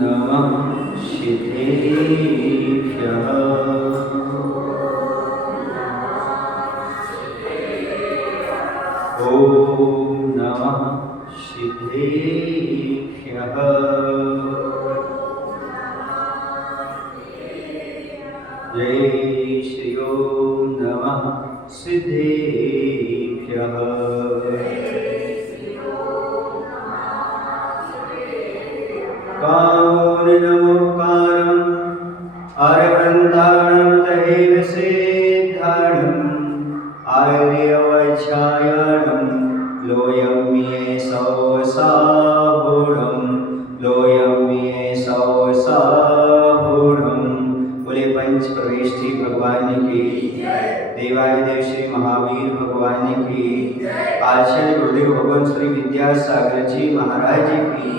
नमः सिद्धेभ्यः। ॐ नमः सिद्धेभ्यः। जय श्री ओम नमः सिद्धेभ्यः। कारुण्यमुपकारम् अरवृन्दाणं तदेव सिद्धाणम् आर्यवच्छायाणं लोयं ये सौसाभूणं लोयं ये सौसाभूणं। बोले पंच प्रवेष्टि भगवान की, देवादिदेव श्री महावीर भगवान की, आचार्य गुरुदेव भगवान श्री विद्यासागर जी महाराज की।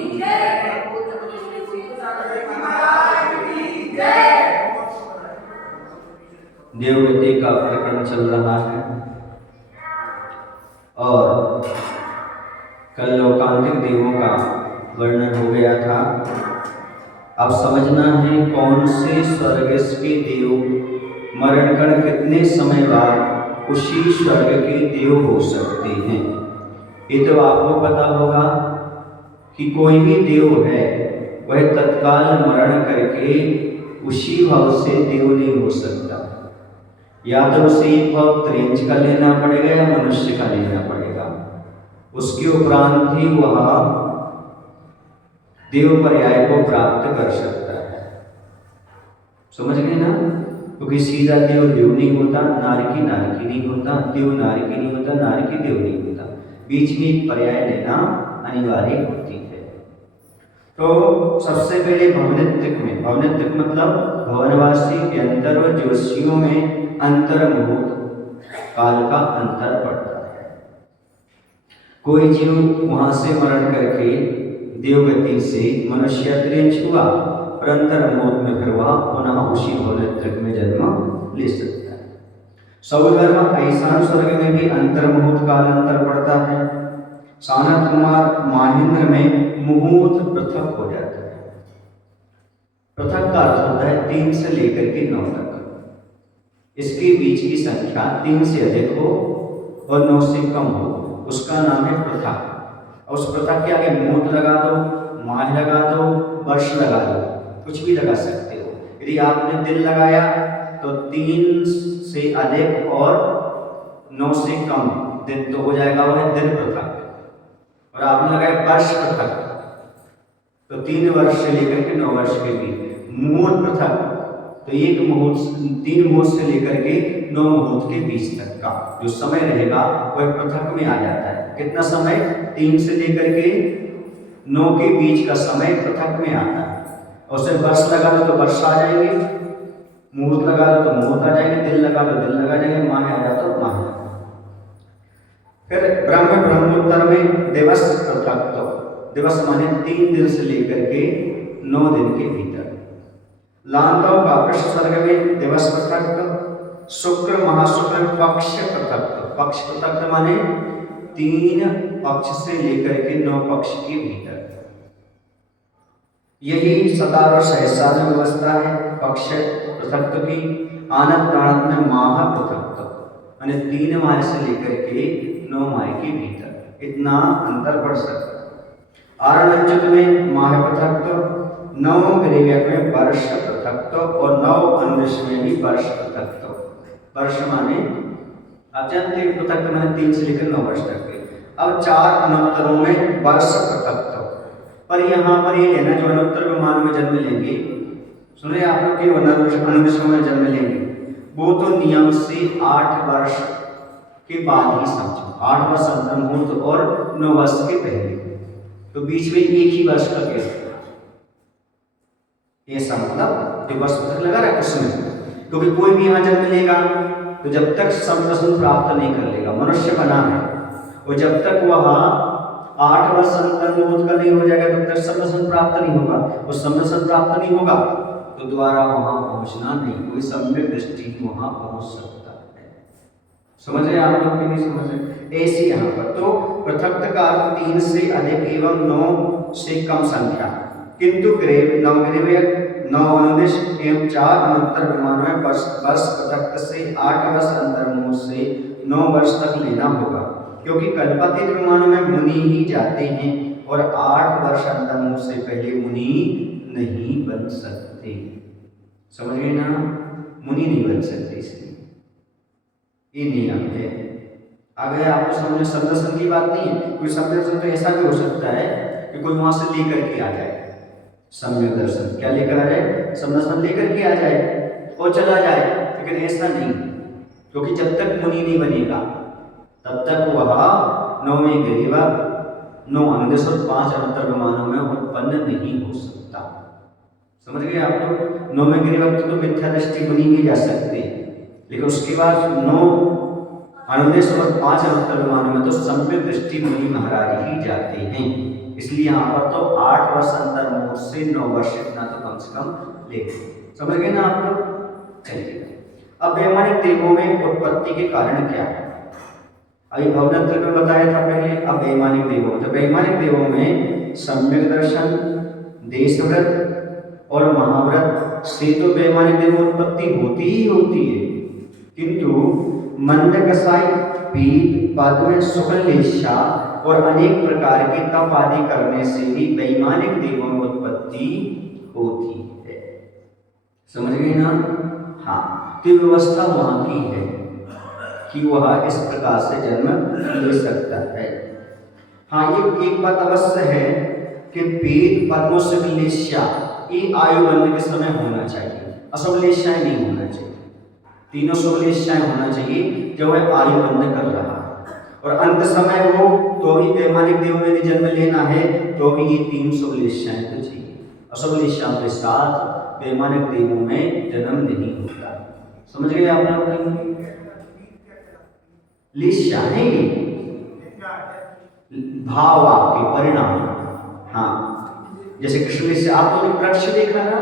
देवगति का प्रकरण चल रहा है और कल लोकांतिक देवों का वर्णन हो गया था। अब समझना है कौन से स्वर्ग के देव मरण कर कितने समय बाद उसी स्वर्ग के देव हो सकते हैं। ये तो आपको पता होगा कि कोई भी देव है वह तत्काल मरण करके उसी भाव से देव नहीं हो सकता। या तो उसे एक भाव त्रिंच का लेना पड़ेगा या मनुष्य का लेना पड़ेगा, उसके उपरांत ही वह देव पर्याय को प्राप्त कर सकता है। समझ गए ना? क्योंकि सीधा देव देव नहीं होता, नारकी नारकी नहीं होता, देव नारकी नहीं होता, नारकी देव नहीं होता, बीच में एक पर्याय लेना अनिवार्य होती है। तो सबसे पहले भवनित्रिक में, भवनित्रिक मतलब भवनवासी व्यंतर व ज्योतिषियों में अंतर मुहूर्त काल का अंतर पड़ता है। कोई जीव वहां से मरण करके देवगति से मनुष्य त्रिंच हुआ, पर अंतर मुहूर्त में फिर वह पुनः उसी भवनित्रिक में जन्म ले सकता है। सौधर्म ऐसा स्वर्ग में भी अंतर मुहूर्त काल अंतर पड़ता है। सानत कुमार माहिंद्र में मुहूर्त पृथक हो जाता है। पृथक का अर्थ होता है 3 से लेकर के 9 तक, इसके बीच की संख्या 3 से अधिक हो और 9 से कम हो, उसका नाम है पृथक। उस पृथक के आगे मुहूर्त लगा दो, माह लगा दो, वर्ष लगा दो, कुछ भी लगा सकते हो। यदि आपने दिन लगाया तो 3 से अधिक और 9 से कम दिन तो हो जाएगा वह दिन पृथक। और आपने लगाया वर्ष पृथक तो 3 वर्ष से लेकर के 9 वर्ष के बीच। मुहूर्त पृथक तो 1 मुहूर्त 3 मुहूर्त से लेकर के 9 मुहूर्त के बीच तक का जो समय रहेगा वह पृथक में आ जाता है। कितना समय? 3 से लेकर के 9 के बीच का समय पृथक में आता है। और उसे वर्ष लगा दो तो वर्ष आ जाएंगे, मुहूर्त लगा दो तो मुहूर्त आ जाएंगे, दिन लगा दो दिन लगा जाएंगे, माह आ जाए तो माह। फिर ब्रह्मोत्तर में दिवस पृथक, तो दिवस माने 3 दिन से लेकर के 9 दिन के भीतर। लांतव का पृष्ठ स्वर्ग में दिवस पृथक, शुक्र महाशुक्र पक्ष पृथक, पक्ष पृथक माने 3 पक्ष से लेकर के 9 पक्ष के भीतर। यही सतार और सहस्रार में व्यवस्था है पक्ष पृथक की। आनंद प्राणत में माह पृथक, यानी 3 माह से लेकर के 9 माह के भीतर इतना अंतर पड़ सकता है। आरण्यक में माह पृथक, 9 गृहक में वर्ष पृथक और 9 अंश में भी वर्ष पृथक। वर्ष माने आप जानते हैं पृथक माने 3 से लेकर 9 वर्ष तक के। अब 4 अनंतरों में वर्ष पृथक। पर यहाँ पर ये लेना जो अनंतर विमान में जन्म लेंगे, सुने आप लोग कि अनुदेशों में जन्म लेंगे, वो तो नियम से 8 वर्ष के बाद ही समझो। 8 वर्ष अंतर मुहूर्त और 9 वर्ष के पहले, तो बीच में 1 ही वर्ष का गैप। ये सब मतलब दिवस पृथक लगा रहा है उसमें, क्योंकि कोई भी यहाँ जन्म लेगा तो जब तक संप्रसारण प्राप्त नहीं कर लेगा, मनुष्य बना है, और जब तक वह 8 वर्ष अंतर मुहूर्त का नहीं हो जाएगा तब तक संप्रसारण प्राप्त नहीं होगा। और संप्रसारण प्राप्त नहीं होगा तो द्वारा वहां पहुंचना नहीं, कोई सम्यक दृष्टि वहां पहुंच सकता है। समझ रहे आप लोग कि नहीं समझ रहे? ऐसे यहाँ पर तो पृथक का 3 से अधिक एवं 9 से कम संख्या, किंतु ग्रेव नवग्रीव 9 अनुदिश एवं 4 अनुत्तर विमानों में वर्ष पृथक से 8 वर्ष अंतर्मुख से 9 वर्ष तक लेना होगा, क्योंकि कल्पातीत विमानों में मुनि ही जाते हैं और 8 वर्ष अंतर्मुख से पहले मुनि नहीं बन सकते। समझ गए ना, मुनि नहीं बन सकते, इसलिए ये नियम है। अगर आपको समझ संदर्शन की बात नहीं है, कोई संदर्शन तो ऐसा भी हो सकता है कि कोई वहां से लेकर के आ जाए, सम्यक दर्शन क्या लेकर आ जाए, संदर्शन लेकर के आ जाए और चला जाए, लेकिन ऐसा नहीं, क्योंकि जब तक मुनि नहीं बनेगा तब तक वह 9वें ग्रीवा 9 अनुदेश और 5 अनुत्तर विमानों में उत्पन्न नहीं हो सकता। समझ गए आप लोग? 9वें ग्रीवा तो मिथ्या दृष्टि मुनि भी जा सकते, लेकिन उसके बाद 9 अनुदेश और 5 अनुत्तर विमानों में तो सम्यक दृष्टि मुनि महाराज ही जाते हैं। इसलिए यहाँ पर तो 8 वर्ष अंतर्मुख से 9 वर्ष इतना तो कम से कम ले। समझ गए ना आप लोग? चलिए, अब वैमानिक देवों में उत्पत्ति के कारण क्या है? अभी भवनत्र में बताया था पहले। अब वैमानिक देवों, तो वैमानिक देवों में सम्यक दर्शन, देशव्रत और महाव्रत से तो वैमानिक देवों उत्पत्ति होती ही होती है, किंतु मंदकसाई, पीत, पद्म, शुक्लेशा और अनेक प्रकार के तप आदि करने से भी वैमानिक देवों में उत्पत्ति होती है। समझ गए ना? हाँ, तो व्यवस्था वहां की है कि वह इस प्रकार से जन्म ले सकता है। हाँ, ये एक बात अवश्य है कि पीत, पद्म, शुक्लेशा ये आयु बनने के समय होना चाहिए, अशुक्लेशाएं नहीं होना चाहिए। तीनों शुक्लेशाएं होना चाहिए जब वह आयु बंध कर रहा है, और अंत समय वो तो भी वैमानिक देवों में जन्म लेना है तो भी ये 3 शुक्लेशाएं तो चाहिए। अशुक्लेशाओं के साथ वैमानिक देवों में जन्म नहीं होता। समझ गए आप लोग? लिशाएं भाव आपके परिणाम। हाँ, जैसे कृष्ण से आप लोगों ने वृक्ष देखा ना,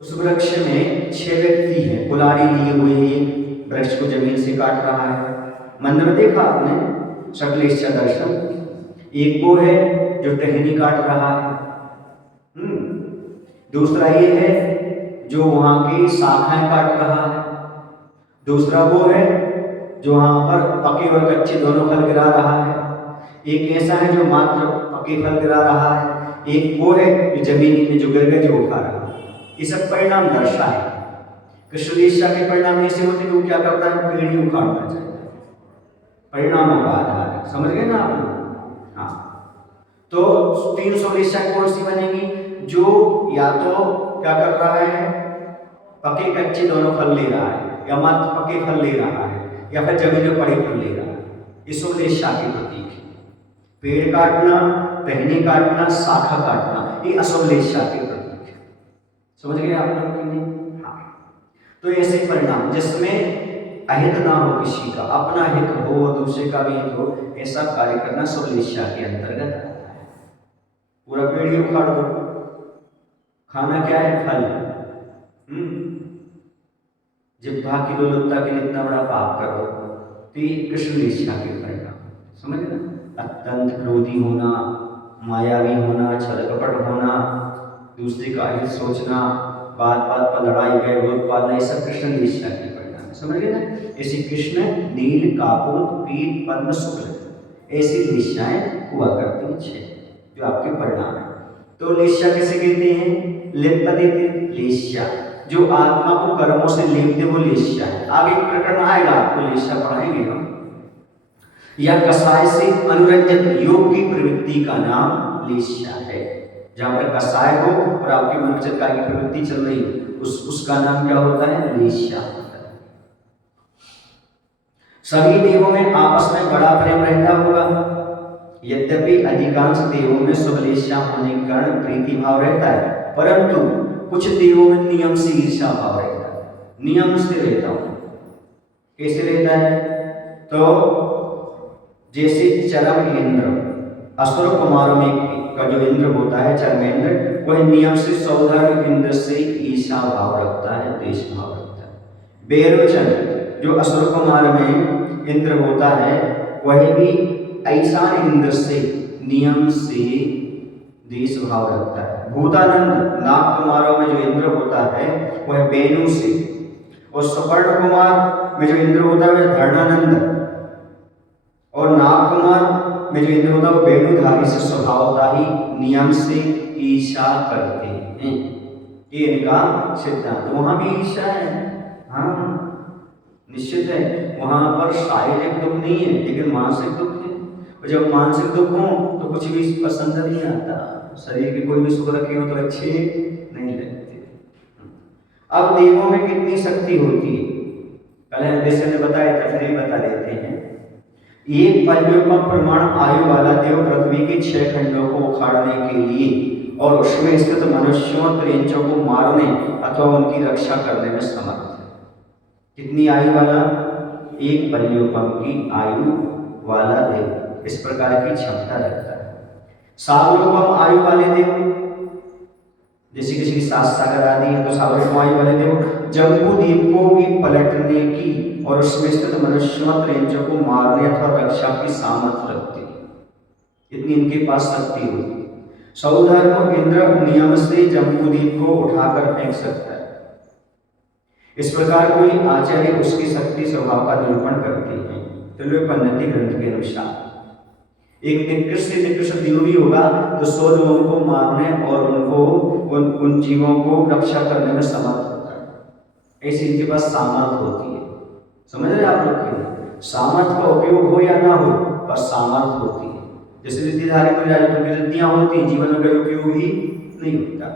उस वृक्ष में 6 व्यक्ति हैं, कुल्हाड़ी लिए हुए वृक्ष को जमीन से काट रहा है। मंदिर में देखा आपने शुक्लेशा दर्शन। एक वो है जो टहनी काट रहा है, दूसरा ये है जो वहां की शाखाएं काट रहा है, दूसरा वो है जो वहां पर पके और कच्चे दोनों फल गिरा रहा है, एक ऐसा है जो मात्र पके फल गिरा रहा है, एक वो है जो जमीन में जो गिर गए जो उठा रहा है। ये सब परिणाम दर्शा है। कृष्णेशा के परिणाम ऐसे होते हैं, वो क्या करता है, पेड़ ही उखाड़ना चाहिए, परिणामों का आधार है। समझ गए ना आप लोग? हाँ, तो 3 शुक्लेशा कौन सी बनेगी? जो या तो क्या कर रहा है, पके कच्चे दोनों फल ले रहा है, या मात्र पके फल ले रहा है, या फिर जमीन में पड़े फल ले रहा है। ये शुक्लेशा के प्रतीक है। पेड़ काटना, टहनी काटना, शाखा काटना, ये अशुक्लेशा के प्रतीक है। समझ गए आप लोग कि नहीं? हाँ, तो ऐसे परिणाम जिसमें अहित ना हो, किसी का अपना हित हो, दूसरे का भी हित हो, ऐसा कार्य करना शुक्लेशा के अंतर्गत आता है। पूरा पेड़ ही उखाड़ दो, खाना क्या है, फल। जिह्वा की लोलुपता के लिए इतना बड़ा पाप कर दो, तो ये कृष्णेशा के परिणाम। समझ ना? अत्यंत क्रोधी होना, मायावी होना, छल कपट होना, दूसरे का हित सोचना, बात बात पर लड़ाई गए विरोध पालना, ये सब कृष्णेशा के परिणाम। समझ गए ना? ऐसे कृष्ण, नील, कापूत, पीत, पद्म, शुक्ल ऐसी लेशाएं हुआ करती 6 जो आपके परिणाम है। तो लेशा किसे कहते हैं? लेशा जो आत्मा को कर्मों से लेप दे, वो लेशा है। आगे एक प्रकरण आएगा, आपको लेशा पढ़ाएंगे हम। या कसाय से अनुरंजन योग की प्रवृत्ति का नाम लेशा है। जहां पर कसाय हो और आपकी मनोचित्कार की प्रवृत्ति चल रही है, उसका नाम क्या होता है? लेशा। सभी देवों में आपस में बड़ा प्रेम रहता होगा, यद्यपि अधिकांश देवों में शुक्लेशा होने के कारण प्रीति भाव रहता है, परंतु कुछ देवों में नियम से ईर्षा भाव रहता है। नियम से रहता हूं, कैसे रहता है? तो जैसे चरम इंद्र, असुर कुमारों में का जो इंद्र होता है चरमेंद्र, वह नियम से सौधर्म इंद्र से ईर्षा भाव रखता है, द्वेष भाव रखता है। बेरोचन जो असुर कुमार में इंद्र होता है, वह भी ऐसा इंद्र से नियम से देश भाव रखता है। भूतानंद नाग कुमारों में जो इंद्र होता है वह बेनु से, और स्वर्ण कुमार में जो इंद्र होता है वह धर्णानंद, और नाग कुमार में जो इंद्र होता है वो वेणुधारी से स्वभावता ही नियम से ईर्षा करते हैं। ये इनका सिद्धांत। वहां भी ईर्षा है, हाँ निश्चित है, वहां पर शारीरिक दुख नहीं है लेकिन मानसिक दुख है। और जब मानसिक दुख हो तो कुछ भी पसंद नहीं आता, शरीर के कोई भी सुख रखे हो तो अच्छे नहीं लगते। अब देवों में कितनी शक्ति होती है, पहले जैसे ने बताया था, फिर बता देते हैं। एक पल्योपम प्रमाण आयु वाला देव पृथ्वी के 6 खंडों को उखाड़ने के लिए और उसमें स्थित मनुष्यों त्रिंचों को मारने अथवा उनकी रक्षा करने में समर्थ है। कितनी आयु वाला? एक पल्योपम की आयु वाला देव इस प्रकार की क्षमता रखता है। सागरोपम आयु वाले देव, जैसे किसी की 7 सागर आदि है तो सागरोपम आयु वाले देव जम्बू द्वीप को भी पलटने की और उसमें स्थित मनुष्यों त्रिंचों को मारने अथवा रक्षा की सामर्थ्य रखते हैं। इतनी इनके पास शक्ति होती है। सौधर्म इंद्र नियम से जम्बूद्वीप को उठाकर फेंक सकता है। इस प्रकार कोई आचार्य उसकी शक्ति स्वभाव का निरूपण करते हैं। त्रिलोकपन्नति ग्रंथ के अनुसार एक निकृष्ट देव भी होगा तो 100 लोगों को मारने और उनको उन जीवों को रक्षा करने में समर्थ होता है। ऐसे इनके पास सामर्थ्य होती है। समझ रहे आप लोग? सामर्थ्य का उपयोग हो या ना हो पर सामर्थ्य होती है। जैसे रिद्धिधारी को रिद्धियां होती हैं, जीवन में कोई उपयोग ही नहीं होता।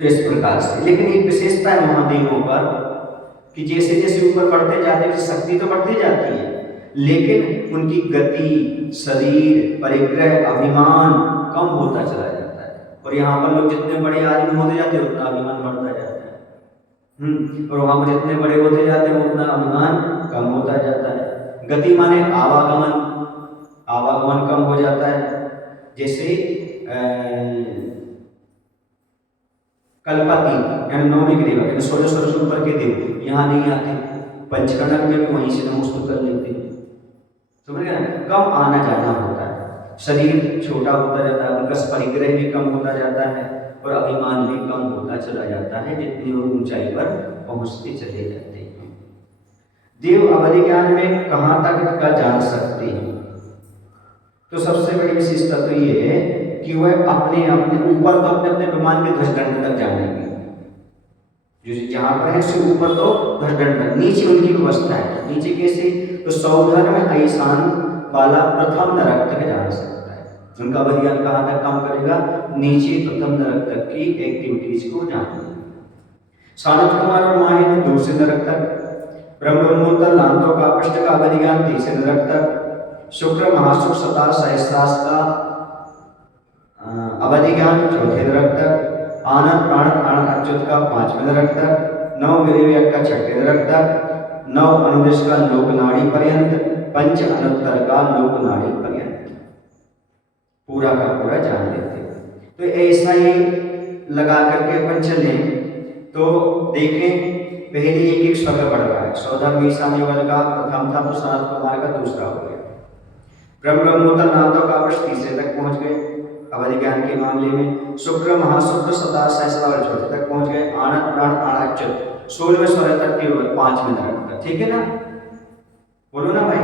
तो इस प्रकार से, लेकिन एक विशेषता है महादेवों पर कि जैसे जैसे ऊपर बढ़ते जाते हैं शक्ति तो बढ़ती जाती है, लेकिन उनकी गति, शरीर, परिग्रह, अभिमान कम होता चला जाता है। और यहाँ पर लोग जितने बड़े आदमी होते जाते हैं उतना अभिमान बढ़ता जाता है। और वहां पर जितने बड़े होते जाते हैं उतना अभिमान कम होता जाता है। गति माने आवागमन, आवागमन कम हो जाता है। जैसे कल्पातीत यानी नौमिक देव 16 वर्ष ऊपर के देव यहाँ नहीं आते, पंचकर्णक में भी वहीं से नमस्कार कर लेते हैं। समझ गए? कम आना जाना होता है, शरीर छोटा होता जाता है, उनका परिग्रह भी कम होता जाता है और अभिमान भी कम होता चला जाता है जितनी वो ऊंचाई पर पहुंचते चले जाते हैं। देव अवधि ज्ञान में कहाँ तक का जान सकते हैं? तो सबसे बड़ी विशेषता तो ये है कि वह अपने ऊपर तो अपने विमान के 10 दंड तक जानेंगे। जो जहाँ पर है उससे ऊपर तो 10 दंड तक, नीचे उनकी व्यवस्था है। नीचे कैसे? तो सौधर्म में ऐसान वाला प्रथम नरक तक जान सकता है। उनका विज्ञान कहाँ तक काम करेगा? नीचे प्रथम नरक तक की एक्टिविटीज को जानेंगे। सानत कुमार और माहिर 2 से नरक तक, ब्रह्मोत्तर लांतो का पृष्ठ का विज्ञान 3 नरक तक, शुक्र महाशुक्र सता सहस्रास का अवधि ज्ञान 4 नरक तक, आनंद प्राण प्राण अच्युत का 5वें नरक तक, 9 विवेक का 6ठे नरक तक, 9 अनुदेश का लोक नाड़ी पर्यंत, 5 अनुत्तर का लोक नाड़ी पर्यंत पूरा का पूरा जान लेते हैं। तो ऐसा ही लगा करके अपन चले तो देखें, पहले एक स्वर्ग बढ़ रहा है। सौधर्म ईशान्य वाले का प्रथम था तो सनत कुमार का दूसरा हो गया। ब्रह्मोत्तर नाथों का वर्ष 3 तक पहुंच गए अवधि ज्ञान के मामले में। शुक्र महाशुक्र सता सहस्रा और छोटे तक पहुंच गए। आनंद प्राण अच्युत 16वें स्वर तक के 5वें नरक तक। ठीक है ना? बोलो ना भाई,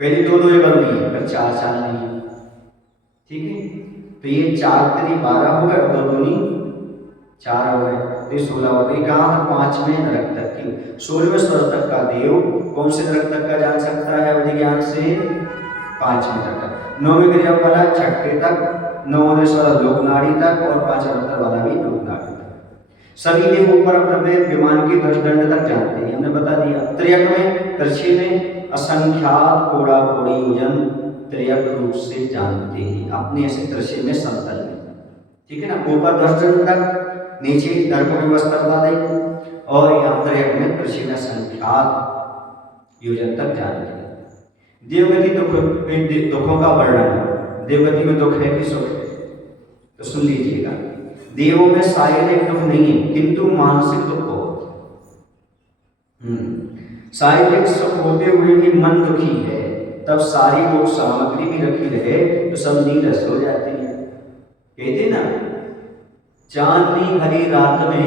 पहले 2 ये बन गई फिर 4 नहीं। ठीक है, तो ये 4 3 12 हो गए और 2 दूनी 4 हो गए तो 16 हो गई। कहाँ? 5वें नरक तक की। 16वें स्वर तक का देव कौन से नरक तक का जान सकता है अवधि ज्ञान से? 5वें नरक तक। 9वें क्रिया वाला 6ठे तक, 9वें स्वर लोक नाड़ी तक और 5 अनुत्तर वाला भी लोक नाड़ी तक। सभी देव ऊपर अपने विमान के 10 दंड तक जानते हैं, हमने बता दिया। त्रियक में तिरछे में असंख्यात कोड़ा कोड़ी योजन त्रियक रूप से जानते हैं, अपने ऐसे तिरछे में समतल में। ठीक है ना? ऊपर 10 दंड तक, नीचे दर्प व्यवस्था बता दें और यहाँ त्रियक में तिरछे में असंख्यात योजन तक जानते हैं। देवगति दुखों का वर्णन। देवगति में दुख है कि सुख है? तो सुन लीजिएगा, देवों में शारीरिक दुख नहीं है किंतु मानसिक दुख बहुत है। शारीरिक सुख होते हुए भी मन दुखी है, तब सारी भोग सामग्री भी रखी रहे तो सब नीरस हो जाती है। कहते ना, चांदनी भरी रात में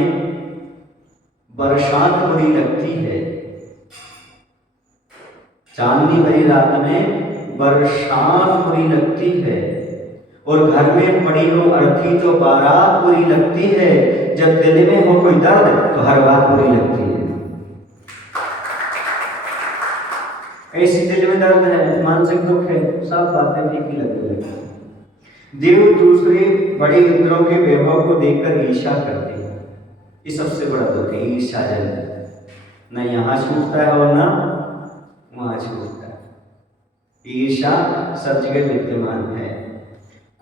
बरसात बुरी लगती है, चांदनी भरी रात में बरसात बुरी लगती है, और घर में पड़ी हो अर्थी तो बारात बुरी लगती है, जब दिल में हो कोई दर्द तो हर बात बुरी लगती है। ऐसी दिल में दर्द है, मानसिक दुख है, सब बातें फीकी लगने लगती। देव दूसरे बड़े इंद्रों के वैभव को देखकर ईर्ष्या करते हैं, ये सबसे बड़ा दुख है, ईर्ष्या जन। न यहाँ छूटता है और न वहां छूटता है। ईर्ष्या सब जगह विद्यमान है।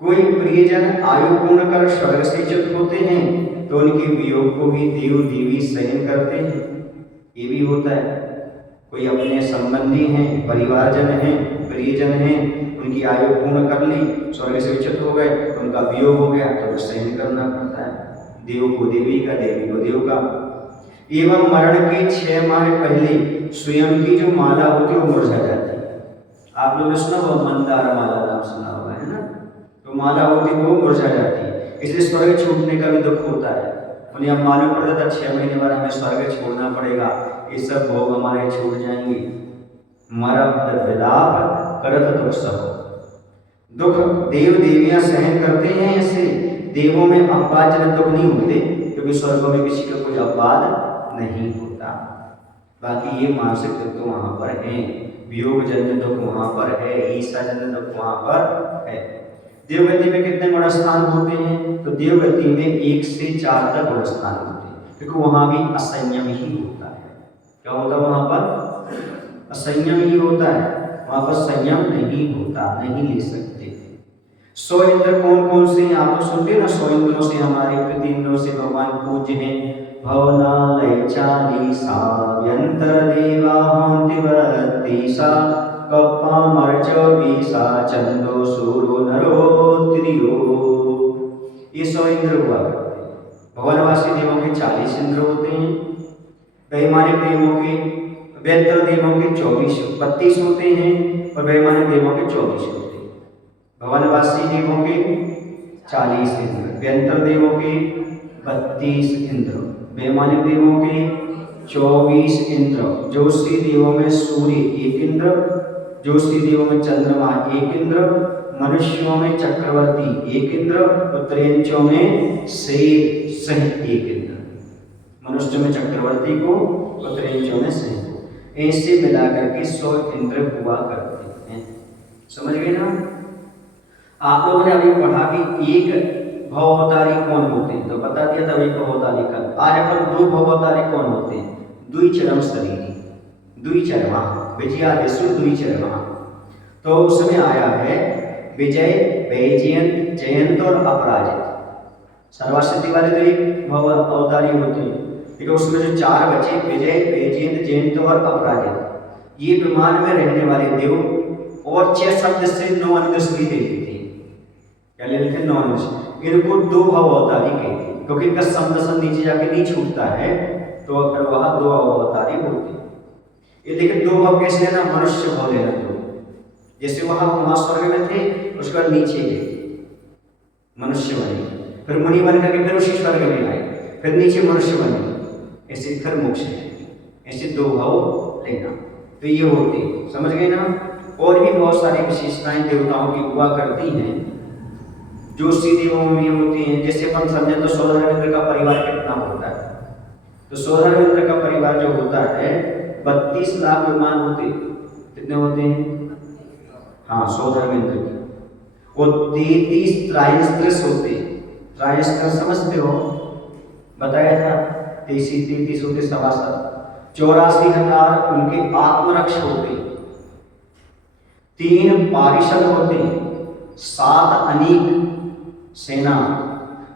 कोई प्रियजन आयु पूर्ण कर स्वर्ग से च्युत होते हैं तो उनके वियोग को भी देव देवी सहन करते हैं, ये भी होता है। कोई अपने संबंधी हैं, परिवारजन हैं, प्रियजन हैं, उनकी आयु पूर्ण कर ली, स्वर्ग से च्युत हो गए, उनका वियोग हो गया तो सहन करना पड़ता है, देव को देवी का, देवी को देव का। एवं मरण के 6 माह पहले स्वयं की जो माला होती है वो मुरझा जाती है। आप लोगों ने सुना वो मंदार माला नाम सुना हुआ है ना, तो माला होती है वो मुरझा जाती है, इसलिए स्वर्ग छूटने का भी दुख होता है। उन्हें अब मालूम पड़ जाता 6 महीने बाद हमें स्वर्ग छोड़ना पड़ेगा, ये सब भोग हमारे छूट जाएंगे। हमारा विलाप करत दुख सब दुख देव देवियां सहन करते हैं, ऐसे देवों में अपवादजनक दुख नहीं होते, क्योंकि स्वर्ग में किसी का कोई अपवाद नहीं होता। बाकी ये मानसिक दुख तो वहां पर है, वियोग जन्य दुख वहां पर है, ईर्ष्या जन्य दुख वहां पर है। देवगति में कितने गुण स्थान होते हैं? तो देवगति में 1 से 4 तक गुण स्थान होते हैं, क्योंकि वहां भी असंयम ही होता है। क्या होता है वहां पर? असंयम ही होता है, वहां पर संयम नहीं होता, नहीं ले सकते। 100 इंद्र कौन कौन से हैं आप तो सुनते ना, 100 इंद्रों से हमारे प्रति इंद्रों से भगवान पूज्य हैं। भवनालय 40 व्यंतर देवा हंति बत्तीसा, कप्पामर 24 चंदो सूरो नरो त्रियो। ये 100 इंद्र हुआ करते हैं। भवनवासी देवों के 40 इंद्र होते हैं, वैमानिक देवों के, व्यंतर देवों के 32 होते हैं, और वैमानिक देवों के 24 होते हैं। भवनवासी देवों के 40 इंद्र, व्यंतर देवों के 32 इंद्र, वैमानिक देवों के 24 इंद्र, ज्योतिषी देवों में सूर्य 1 इंद्र, ज्योतिषी देवों में चंद्रमा 1 इंद्र, मनुष्यों में चक्रवर्ती 1 इंद्र, उत्तरेंचों में शेर सहित 1 इंद्र। मनुष्य में चक्रवर्ती को, उत्तरेंचों में शेर को, ऐसे मिलाकर के 100 इंद्र हुआ करते हैं। समझ गए ना? आप लोगों ने अभी पढ़ा कि एक भवतारी कौन होते हैं, तो बता दिया था एक भवतारी का। आज अपन 2 भवतारी कौन होते हैं? द्विचरम शरीरी, द्विचरमा, विजयादिशु द्विचरमा। तो उसमें आया है विजय, वैजयंत, जयंत और अपराजित। सर्वसिद्धि वाले तो एक भव अवतारी होते हैं, लेकिन उसमें जो 4 बचे, विजय, वैजयंत, जयंत और अपराजित, ये विमान में रहने वाले देव और 6 शब्द से 9 अनुदेश भी दे देते हैं। क्या ले लेते हैं? 9 अनुदेश। इनको 2 भव अवतारी कहते हैं, क्योंकि इनका संदर्शन नीचे जाके नहीं छूटता है, तो फिर वह 2 अवतारी होते हैं। ये लेकिन 2 भव कैसे लेना? मनुष्य भव लेना। तो जैसे वहां स्वर्ग में थे, उसके बाद नीचे गए, मनुष्य बने, फिर मुनि बन करके फिर उसी स्वर्ग में आए, फिर नीचे मनुष्य बने, ऐसे फिर मोक्ष है। ऐसे 2 भव लेना, तो ये होते, समझ गए ना? और भी बहुत सारी विशेषताएं देवताओं की हुआ करती हैं, जो देवों में होती हैं। जैसे अपन समझे तो सौधर्मेंद्र का परिवार कितना होता है, तो सौधर्मेंद्र का परिवार जो होता है 32 लाख विमान होते, कितने होते हैं? हाँ, सौधर्मेंद्र की। और 33 त्रायस्त्रस होते। त्रायस्त्रस समझते हो? बताया था, 33 होते सभासद। 84,000 उनके आत्मरक्ष होते, 3 पारिषद होते, 7 अनीक सेना,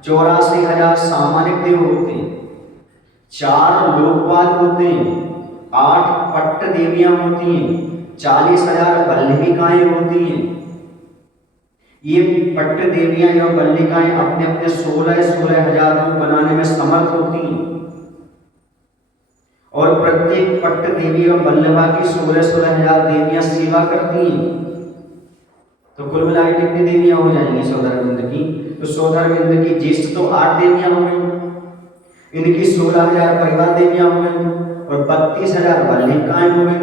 84,000 सामान्य देव होते हैं, 4 लोकपाल होते हैं, 8 पट्ट देवियां होती हैं, 40,000 बल्लभिकाएं होती हैं। ये पट्ट देवियां एवं बल्लिकाएं अपने अपने 16,000 रूप बनाने में समर्थ होती हैं, और प्रत्येक पट्ट देवी एवं बल्लभा की 16,000 देवियां सेवा करती हैं। तो कुल मिला के कितनी देवियां हो जाएंगी सौदारविंद की? तो सौदारविंद की ज्येष्ठ तो 8 देवियां हो गई, इनकी 16,000 परिवार देवियां हो गई और 32,000 बालिकाएं हो गई,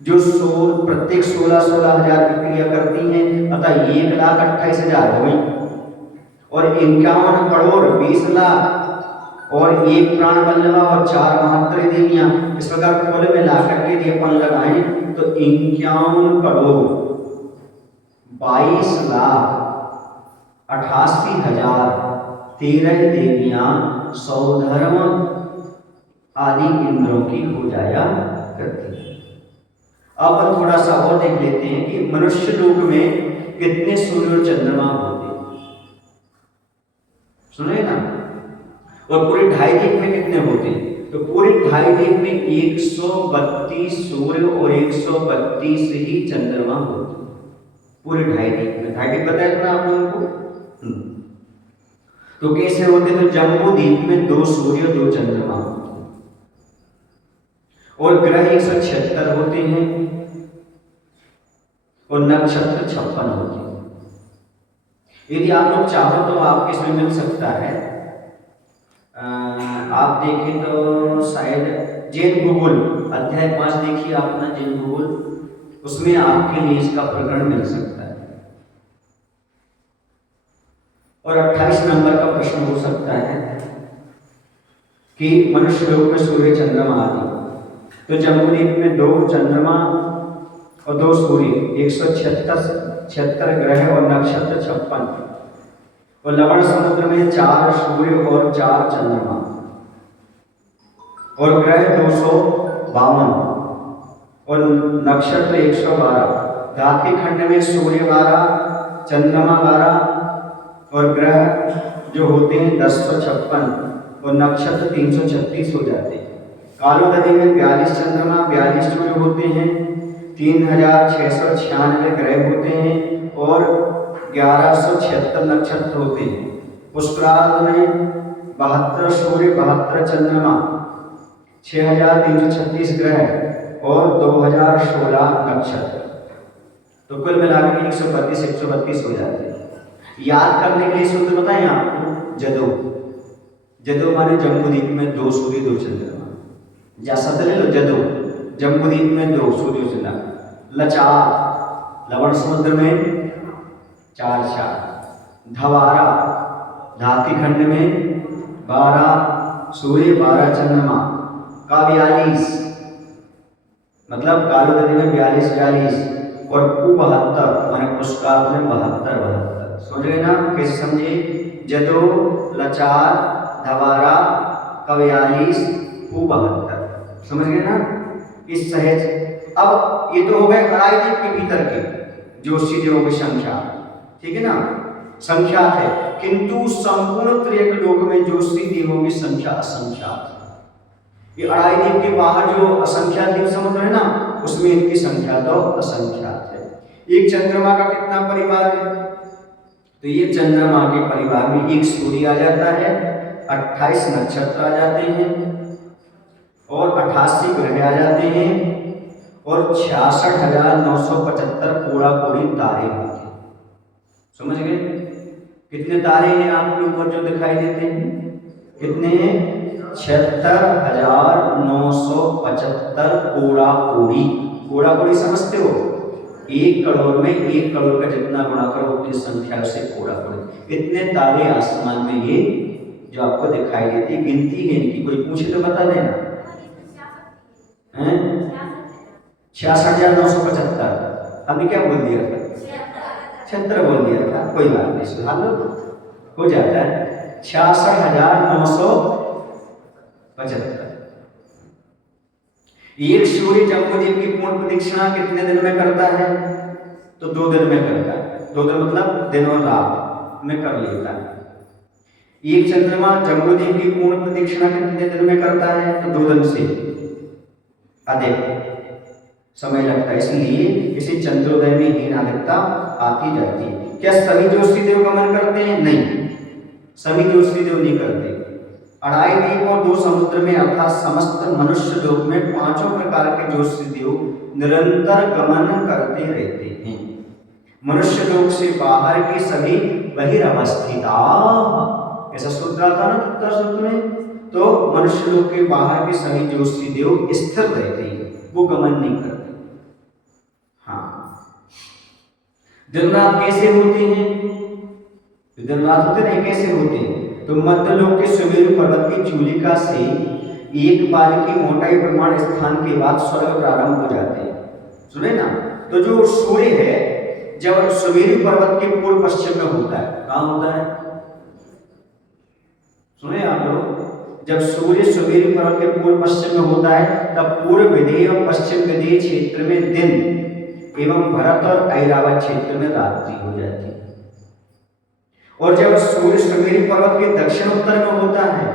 जो प्रत्येक 16,000 की क्रिया करती हैं, अतः 1,28,000 हो गई। और 51 करोड़ 20 लाख और 1 प्राण बल्लभा और 4 महात्री देवियां, इस प्रकार कुल मिलाकर के यदि अपन लगाएं तो 51 करोड़ 22 लाख 88,000 13 देवियां सौधर्म आदि इंद्रों की हो जाया करती है। अब हम थोड़ा सा और देख लेते हैं कि मनुष्य लोक में कितने सूर्य और चंद्रमा होते हैं, सुने ना। और पूरे 2.5 दीप में कितने होते हैं? तो पूरे 2.5 दीप में 132 सूर्य और 132 ही चंद्रमा होते हैं पूरे 2.5 दीप में। 2.5 दीप बताया था आप लोगों को। तो कैसे होते? तो जम्बू द्वीप में 2 सूर्य 2 चंद्रमा होते हैं और ग्रह 176 होते हैं और नक्षत्र 56 होते हैं। यदि आप लोग चाहो तो आपके इसमें मिल सकता है, आप देखें तो शायद जैन भूगोल अध्याय 5 देखिए आप ना, जैन भूगोल, उसमें आपके लिए इसका प्रकरण मिल सकता है। और 28 नंबर का प्रश्न हो सकता है कि मनुष्य लोक में सूर्य चंद्रमा आदि। तो जम्बूद्वीप में 2 चंद्रमा और 2 सूर्य, 176 ग्रह और नक्षत्र 56, और लवण समुद्र में 4 सूर्य और 4 चंद्रमा और ग्रह 252 और नक्षत्र 112। धातु खंड में सूर्य 12, चंद्रमा 12 और ग्रह जो होते हैं 1056 और नक्षत्र 336 हो जाते हैं। कालो नदी में 42 चंद्रमा 42 सूर्य होते हैं, 3,696 ग्रह होते हैं और 1176 नक्षत्र होते हैं। पुष्कराल में 72 सूर्य 72 चंद्रमा, 6,336 ग्रह और 2,016 नक्षत्र। तो कुल मिलाकर 132 हो जाते हैं। याद करने के लिए सूत्र बताएं आपको, जदो। जदो माने जम्बूद्वीप में 2 सूर्य 2 चंद्रमा, या शब्द ले लो जदो, जम्बूद्वीप में 2 सूर्य चंद्रमा। लचार लवण समुद्र में 4, धवारा धाती खंड में 12 सूर्य 12 चंद्रमा का 42, मतलब कालो नदी में 42 और 72 माने पुष्कर में 72। समझ गए ना? कैसे समझे? जदो, लचार, धवारा, 42, 72। समझ गए ना? इस सहज। अब ये तो हो गए अढ़ाई दीप के भीतर के ज्योतिषी देवों की संख्या, ठीक है ना, संख्या है। किंतु संपूर्ण त्रियक लोक में ज्योतिषी देवों की संख्या असंख्यात है। ये अढ़ाई दीप के बाहर जो असंख्यात द्वीप समुद्र है ना, उसमें इनकी संख्या तो असंख्यात है। एक चंद्रमा का कितना परिवार है? तो ये चंद्रमा के परिवार में 1 सूर्य आ जाता है, 28 नक्षत्र आ जाते हैं और 88 ग्रह आ जाते हैं और 66,975 कोड़ा कोड़ी तारे होते हैं। समझ गए? कितने तारे हैं आपके ऊपर जो दिखाई देते हैं? कितने? 76,975 कोड़ा कोड़ी। कोड़ा कोड़ी समझते हो? 1 करोड़ में 1 करोड़ का जितना गुणा करो उतनी संख्या से कोड़ा कोड़ी। इतने तारे आसमान में ये जो आपको दिखाई देती है, गिनती है इनकी। कोई पूछे तो बता देना। 66,975। अभी क्या बोल दिया था? 76 बोल दिया था। कोई बात नहीं, सुधार लो, हो जाता है। 66,975। एक सूर्य जम्बूद्वीप की पूर्ण प्रदक्षिणा कितने दिन में करता है? तो 2 दिन में करता है। 2 दिन मतलब दिन और रात में कर लेता है। एक चंद्रमा जम्बूद्वीप की पूर्ण प्रदक्षिणा कितने दिन में करता है? तो 2 दिन से अधिक समय लगता है, इसलिए इसे चंद्रोदय में हीनादिकता आती जाती है। क्या सभी ज्योतिषी देव गमन करते हैं? नहीं, सभी ज्योतिषी देव नहीं करते। अढ़ाई द्वीप और 2 समुद्र में अर्थात समस्त मनुष्य लोक में 5 प्रकार के ज्योतिषी देव निरंतर गमन करते रहते हैं। मनुष्य लोक से बाहर की सभी बहिरवस्थिता, ऐसा सूत्र आता ना तत्व सूत्र में। तो मनुष्य लोक के बाहर के सभी ज्योतिषी देव स्थिर रहते हैं, वो गमन नहीं करते। हाँ, दिन रात कैसे होते हैं? दिन रात होते नहीं, कैसे होते हैं? तो मध्य लोक के सुमेरु पर्वत की चूलिका से एक बाल की मोटाई प्रमाण स्थान के बाद स्वर्ग प्रारंभ हो जाते हैं। सुने ना, तो जो सूर्य है जब सुमेरु पर्वत के पूर्व पश्चिम में होता है, कहाँ होता है? सुने आप लोग, जब सूर्य सुमेरु पर्वत के पूर्व पश्चिम में होता है तब पूर्व विदेह और पश्चिम विदेह क्षेत्र में दिन एवं भरत और ऐरावत क्षेत्र में रात्रि हो जाती है। और जब सूर्य सुमेरु पर्वत के दक्षिण उत्तर में होता है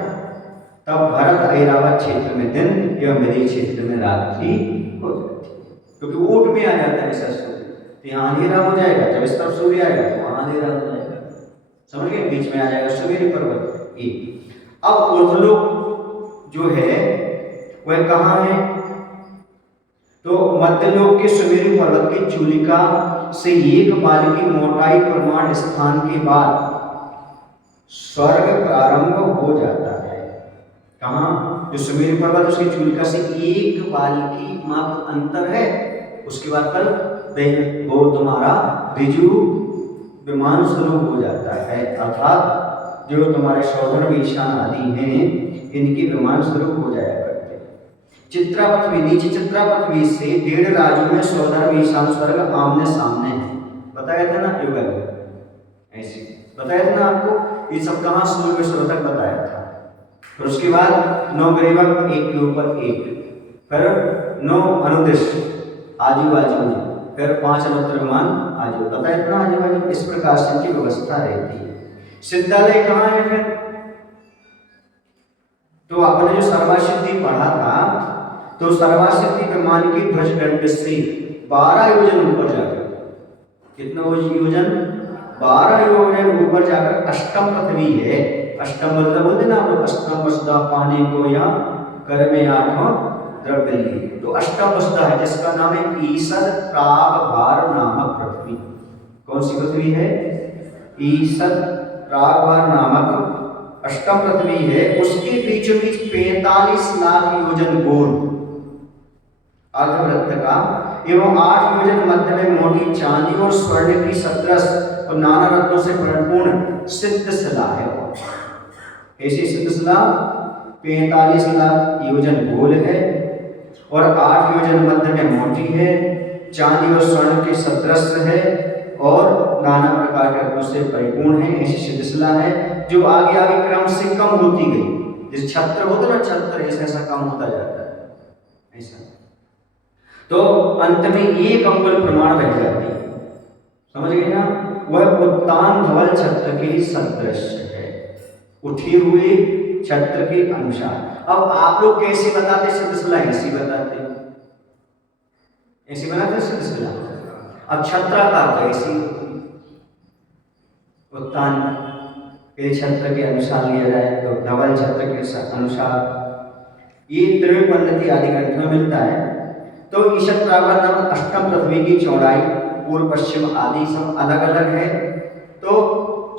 तब भरत ऐरावत क्षेत्र में दिन एवं विदेह क्षेत्र में रात्रि हो जाती है, क्योंकि वो ऊट में आ जाता है सर सूर्य, तो यहाँ अंधेरा हो जाएगा। जब इस तरफ सूर्य आएगा तो वहां अंधेरा हो जाएगा, समझ गए? बीच में आ जाएगा सुमेरु पर्वत। एक अब ऊर्ध्वलोक जो है वह कहाँ है? तो मध्यलोक के सुमेरु पर्वत की चूलिका से एक बाल की मोटाई प्रमाण स्थान के बाद स्वर्ग प्रारंभ हो जाता है। कहाँ? जो सुमेरु पर्वत उसकी चूलिका से एक बाल की मात्र अंतर है, उसके बाद पर वो तुम्हारा ऋजु विमान स्वरूप हो जाता है, अर्थात जो तुम्हारे शोधन ईशान आदि हैं इनके विमान स्वरूप हो जाया करते हैं। चित्रापृथ्वी, नीचे चित्रापृथ्वी से 1.5 राज्यों में शोधन ईशान स्वर्ग आमने सामने है, बताया था ना युगल, ऐसे बताया था ना आपको। ये सब कहाँ? सूर्य विश्व तक बताया था। फिर उसके बाद 9 ग्रीवक एक के ऊपर एक, फिर 9 अनुदिश आजू बाजू में, फिर 5 अनुत्तर विमान आजू, बताया था ना आजू बाजू। इस प्रकार से इनकी व्यवस्था रहती है। सिद्धालय कहाँ है फिर? तो आपने जो सर्वासिद्धि पढ़ा था, तो सर्वासिद्धि विमान की ध्वजदंड से 12 योजन ऊपर जाकर, कितना योजन? 12 योजन ऊपर जाकर अष्टम पृथ्वी है। अष्टम मतलब बोलते ना आप लोग, अष्टम वसुधा पाने को या कर में 8वां द्रव्य लिए, तो अष्टम वसुधा है जिसका नाम है ईसद प्रागभार नामक पृथ्वी। कौन सी पृथ्वी है? ईसद प्रागभार नामक अष्टम पृथ्वी है। उसके बीचों बीच 45 लाख योजन गोल अर्धवृत्त का एवं 8 योजन मध्य में मोटी चांदी और स्वर्ण की सदृश और नाना रत्नों से परिपूर्ण सिद्ध शिला है। ऐसी सिद्ध शिला 45 लाख योजन गोल है और 8 योजन मध्य में मोटी है, चांदी और स्वर्ण के सदृश है और नाना प्रकार के रत्नों से परिपूर्ण है। ऐसी सिद्ध शिला है जो आगे आगे क्रम से कम होती गई, जैसे छत्र होता ना, छत्र ऐसा ऐसा कम होता जाता है ऐसा, तो अंत में 1 अंगुल प्रमाण रह जाती है, समझ गए ना? वह उत्तान धवल छत्र के सदृश है, उठी हुई छत्र के अनुसार। अब आप लोग कैसे बताते? सिद्ध शिला ऐसी बताते, ऐसी बनाते सिद्ध शिला। अब छत्राकार तो ऐसी उत्तान के छत्र के अनुसार लिया जाए तो धवल छत्र के अनुसार, ये त्रिविपन्नति आदि ग्रंथों में मिलता है। तो ईशद प्रागभार नामक अष्टम पृथ्वी की चौड़ाई पूर्व पश्चिम आदि सब अलग अलग है। तो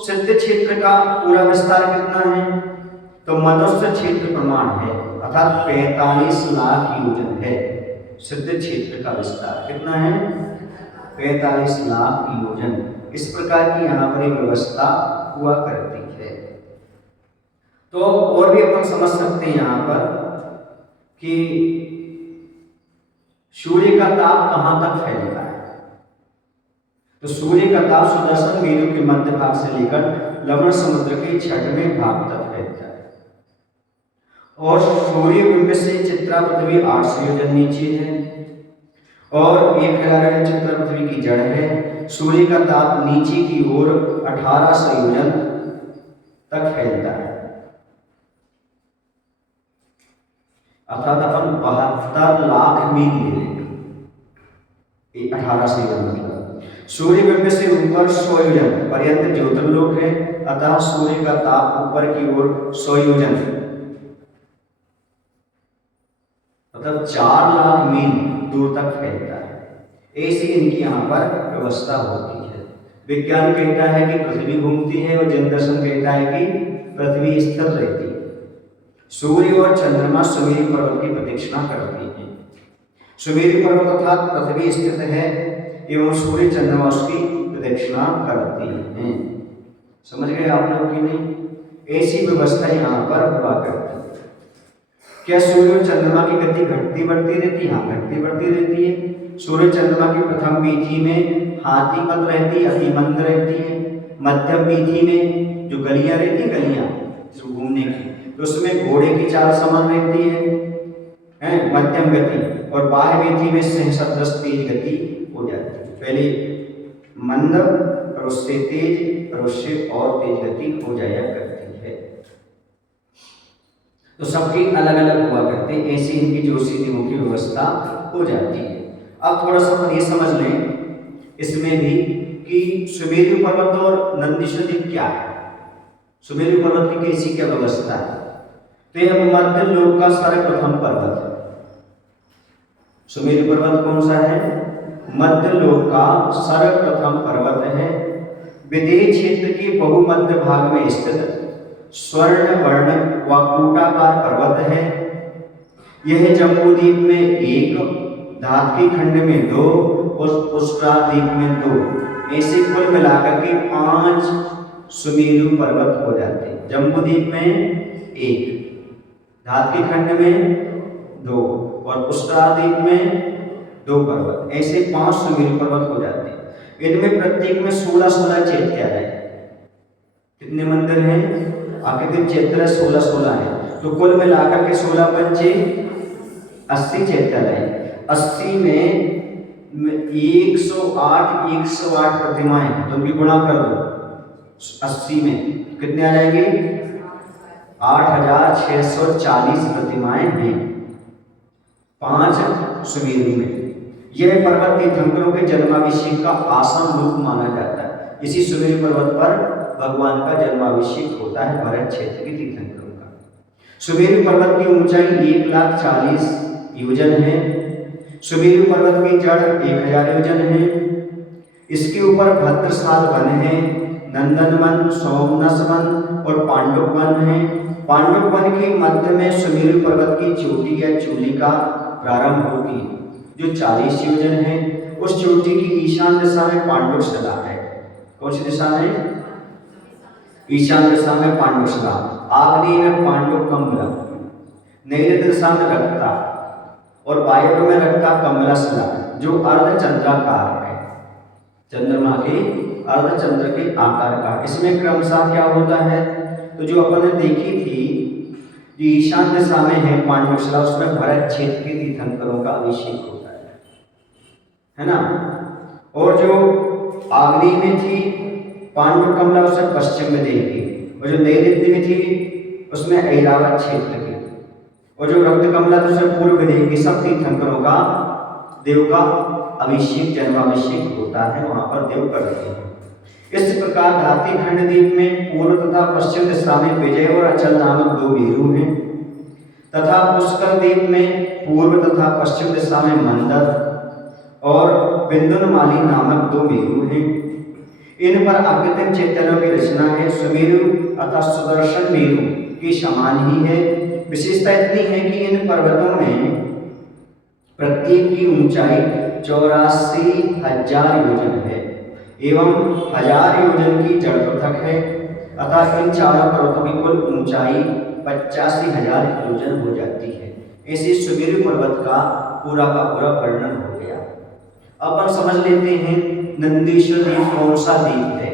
सिद्ध क्षेत्र का पूरा विस्तार कितना है? तो मनुष्य क्षेत्र प्रमाण है, अर्थात 45 लाख योजन है। सिद्ध क्षेत्र का विस्तार कितना है? 45 लाख योजन। इस प्रकार की यहाँ पर व्यवस्था हुआ करती है। तो और भी अपन समझ सकते हैं यहाँ पर कि सूर्य का ताप कहाँ तक फैलता है। तो सूर्य का ताप सुदर्शन मेरु के मध्य भाग से लेकर लवण समुद्र के 6वें भाग तक फैलता है और सूर्य बिंब से चित्रा पृथ्वी 800 योजन नीचे है और 1000 चित्रा पृथ्वी की जड़ है। सूर्य का ताप नीचे की ओर 1800 योजन तक फैलता है, अर्थात अपन 72 लाख मील ले लेंगे, 1800 योजन मतलब। सूर्य बिंब से ऊपर 100 योजन पर्यंत ज्योतिर्लोक है, अतः सूर्य का ताप ऊपर की ओर 100 योजन मतलब 4 लाख मील दूर तक फैलता है। ऐसी इनकी यहाँ पर व्यवस्था होती है। विज्ञान कहता है कि पृथ्वी घूमती है और जैन दर्शन कहता है कि पृथ्वी स्थिर रहती है। सूर्य और चंद्रमा सुमेरु पर्वत की प्रदक्षिणा करती है। सुमेरु पर्वत अर्थात पृथ्वी स्थित है एवं सूर्य चंद्रमा उसकी प्रदक्षिणा करती है। समझ गए आप लोग कि नहीं? ऐसी व्यवस्था यहाँ पर हुआ करती है। क्या सूर्य और चंद्रमा की गति घटती बढ़ती रहती है? हाँ, घटती बढ़ती रहती है। सूर्य चंद्रमा की प्रथम वीथी में हाथी पथ रहती है, अतिमंद रहती है। मध्यम वीथी में जो गलियां रहती, गलियां जो घूमने की, तो उसमें घोड़े की चाल समान रहती है मध्यम गति, और बाह्य वीथी में सहस्त्र तेज गति हो जाती है। पहले मंद और उससे तेज और उससे और तेज गति हो जाया करती है। तो सबकी अलग अलग हुआ करते हैं, ऐसी इनकी ज्योतिषियों की व्यवस्था हो जाती है। अब थोड़ा सा ये समझ लें इसमें भी कि सुमेरु पर्वत और नंदीश्वर द्वीप क्या है। सुमेरु पर्वत की कैसी क्या व्यवस्था है? तो यह मध्य लोक का सर्वप्रथम पर्वत है। सुमेरु पर्वत कौन सा है? मध्य लोक का सर्वप्रथम पर्वत है। विदेह क्षेत्र के बहुमध्य भाग में स्थित स्वर्ण वर्ण व कूटाकार पर्वत है। यह जम्बूद्वीप में एक, धात्की खंड में 2 और उष्ट्राद्वीप में 2, ऐसे कुल मिलाकर के 5 सुमेरु पर्वत हो जाते हैं। जम्बूद्वीप में 1, धात्की खंड में 2 और उष्ट्राद्वीप में 2 पर्वत, ऐसे 5 सुमेरु पर्वत हो जाते हैं। इनमें प्रत्येक में 16-16 चैत्यालय। कितने मंदिर हैं? आखिर चैत्यालय 16-16 है, तो कुल मिलाकर के 16 पंचे 80 चैत्यालय। 80 में 108 प्रतिमाएं, तो उनकी गुणा कर दो। 80 में कितने आ जाएंगे? 8640 प्रतिमाएं हैं 5 सुमेरु में। यह पर्वत तीर्थंकरों के जन्माभिषेक का आसन रूप माना जाता है। इसी सुमेरु पर्वत पर भगवान का जन्माभिषेक होता है भरत क्षेत्र के तीर्थंकरों का। सुमेरु पर्वत की ऊंचाई 140 योजन है। सुमेरु पर्वत की जड़ 1000 योजन है। इसके ऊपर भद्रसाल वन है, नंदन वन, सोमनस वन और पांडुप वन है। पांडुप वन के मध्य में सुमेरु पर्वत की चोटी या चूलिका प्रारंभ होती है जो 40 योजन है। उस चोटी की ईशान दिशा में पांडुशिला है। कौन सी दिशा में? ईशान दिशा में पांडुशिला, आग्नेय में पांडुप कमला, नैऋत्य दिशा में रक्ता और वायव्य में रक्ता कमलाशिला जो अर्धचंद्राकार है, चंद्रमा के अर्धचंद्र के आकार का। इसमें क्रमशः क्या होता है? तो जो अपन ने देखी थी जो ईशान दिशा में है पांडुशिला, उसमें भरत क्षेत्र के तीर्थंकरों का अभिषेक होता है ना। और जो आग्नेय में थी पांडु कमला, उसे पश्चिम में देगी, और जो नैऋत्य में थी उसमें ऐरावत क्षेत्र की, और जो रक्त कमला दूसरे पूर्व में देगी। सब तीर्थंकरों का देव का अभिषेक जन्माभिषेक होता है, वहां पर देव करते हैं। इस प्रकार धात्की खंड द्वीप में पूर्व तथा पश्चिम दिशा में विजय और अचल नामक 2 मेरु हैं, तथा पुष्कर द्वीप में पूर्व तथा पश्चिम दिशा में मंदर और बिंदुनमाली नामक 2 मेरु हैं। इन पर आकृतिम चैत्यालयों की रचना है। सुमेरु अथवा सुदर्शन मेरु के समान ही है। विशेषता इतनी है कि इन पर्वतों में प्रत्येक की ऊंचाई 84,000 योजन है एवं 1000 योजन की जड़ पृथक है। अतः इन चारों पर्वतों की कुल ऊंचाई 85,000 योजन हो जाती है। ऐसे सुमेरु पर्वत का पूरा वर्णन हो गया। अब हम समझ लेते हैं नंदीश्वर द्वीप कौन सा द्वीप है।